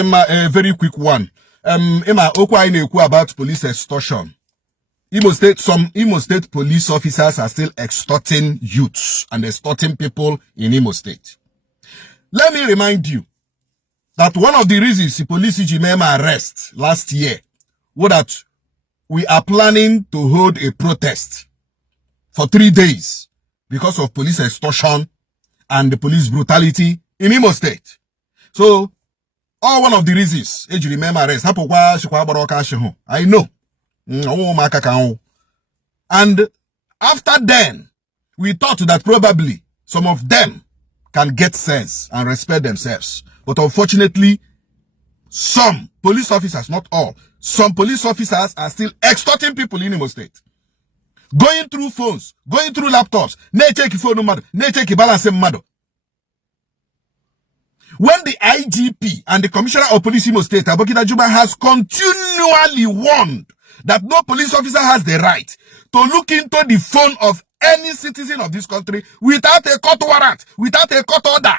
a very quick one. Ima okwu I na-ekwu about police extortion. Some Imo State police officers are still extorting youths and extorting people in Imo State. Let me remind you that one of the reasons the police Jimema arrest last year was that we are planning to hold a protest for 3 days because of police extortion and the police brutality in Imo State. So, all one of the reasons Ejimema arrest. I know. And after then, we thought that probably some of them can get sense and respect themselves. But unfortunately, some police officers, not all, some police officers are still extorting people in Imo State. Going through phones, going through laptops, check phone matter, check balance matter. When the IGP and the Commissioner of Police Imo State, Abokida Juba, has continually warned that no police officer has the right to look into the phone of any citizen of this country without a court warrant, without a court order.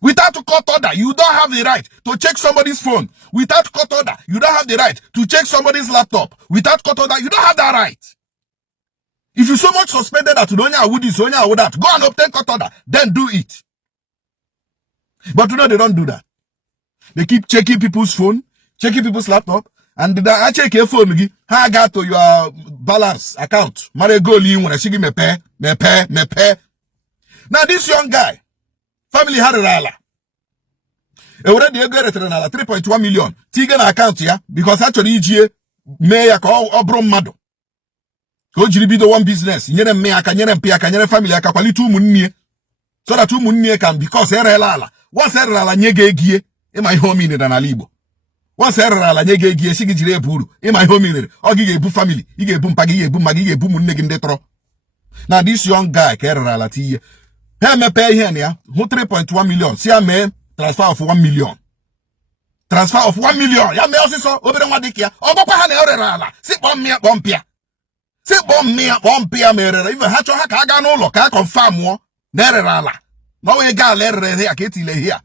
Without a court order, you don't have the right to check somebody's phone. Without court order, you don't have the right to check somebody's laptop. Without court order, you don't have that right. If you so much suspended that Udonya would this, Udonya would that, go and obtain court order, then do it. But you know they don't do that. They keep checking people's phone, checking people's laptop, and I check your phone, I got to your balance account. Now this young guy, family had a rala. Already a 3.1 million. Tigan account here, because actually EGA may or bromado. Go be the one business. Nyere me aka nyere mpe aka nyere family aka kwali 2 munnie. So that 2 munnie can because erelala. Once erelala nyege egie, e my home in Ala Igbo. Once erelala nyege egie shigi jire eburu, e my home in ogi ge ebu family, ige ebu mpagi, ige ebu magi, ige ebu munne gi ndetro. Now this young guy ka erelala tiye. He me pay here ya, 3.1 million. See me transfer of 1 million. Transfer of 1 million. Ya me osiso obere nwa dikia. Ogokwa ha na erelala. Si bompia. Si bompia merere. Even ha cho ha ka aga n'ulo ka confirm wo na erelala. No we ga erere here ka etile here.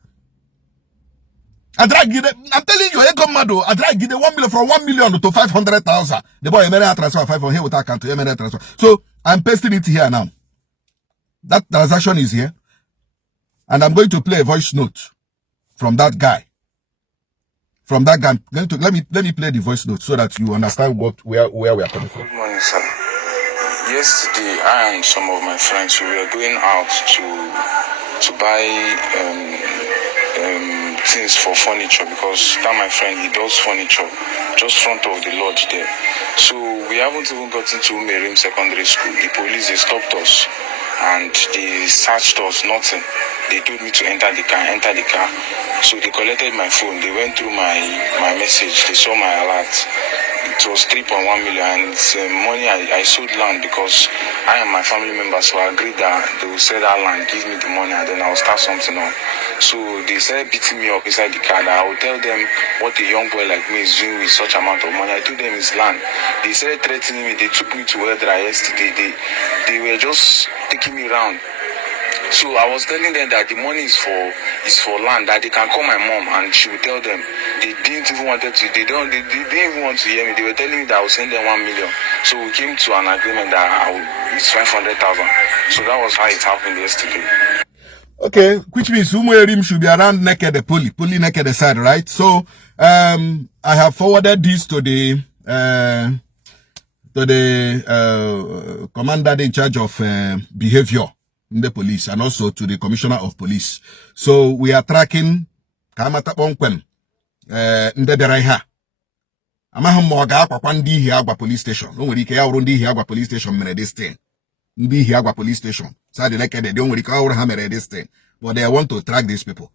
I'm telling you, I drag you the 1 million from 1 million to 500,000. The boy may transfer 500 here with account to transfer. So I'm pasting it here now. That transaction is here. And I'm going to play a voice note from that guy. From that guy. Let me play the voice note so that you understand where we are coming from. Good morning, sir. Yesterday, I and some of my friends, we were going out to buy things for furniture, because that my friend, he does furniture just front of the lodge there. So we haven't even gotten to Umerim Secondary School. The police, they stopped us and they searched us, nothing. They told me to enter the car. So they collected my phone. They went through my message. They saw my alert. It was 3.1 million, and it's money I sold land because I and my family members were agreed that they will sell that land, give me the money, and then I'll start something on. So they started beating me up inside the car. I will tell them what a young boy like me is doing with such amount of money. I told them it's land. They started threatening me. They took me to Weldra yesterday. They were just taking me around. So I was telling them that the money is for land, that they can call my mom and she will tell them. They didn't even want to hear me. They were telling me that I will send them 1 million. So we came to an agreement that it's 500,000. So that was how it happened yesterday. Okay, which means Umuerim should be around naked, the pulley naked side, right? So I have forwarded this to the commander in charge of behavior in the police, and also to the commissioner of police. So we are tracking Kamata Bonkwem Ndeberaiha. Amahum Moga Kwandi Hiagwa police station. No one can Rundi Hiagwa police station Meredestin. Ndi Hiagwa police station. So they like they don't recall Meredestin. But they want to track these people.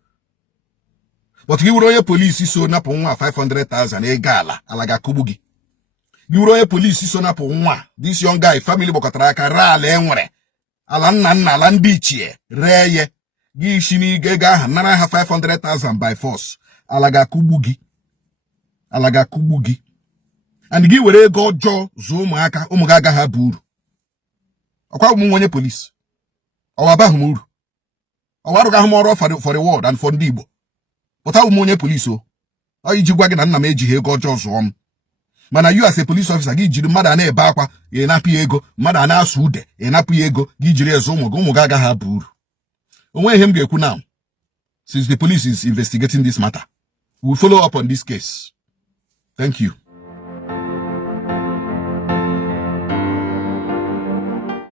But you royal police is so napunga 500,000 egala alaga kubugi. You royal police is so napunga. This young guy family bokatraka rale enwere. Alan bichie reye gishini gega nana ha 500,000 by force alaga kubugi and gi were go jo zo umuaka umugaga ha buru akwa umunwenye police owaba humuru owaruga humoro for the world and for ndị Igbo pụta ụmụ onye polisi o iji gwa gị na nna m ejighị ego ọjọọ zụọ m mana you as a police officer gị jiri mmadụ a na-ebe akwa ịnapụ ya ego mmadụ a na-asụ ude ịnapụ ya ego gị jiri eze ụmụ gị agaghị abụ uru onwe ihe m ga-ekwu now since the police is investigating this matter we will follow up on this case. Thank you.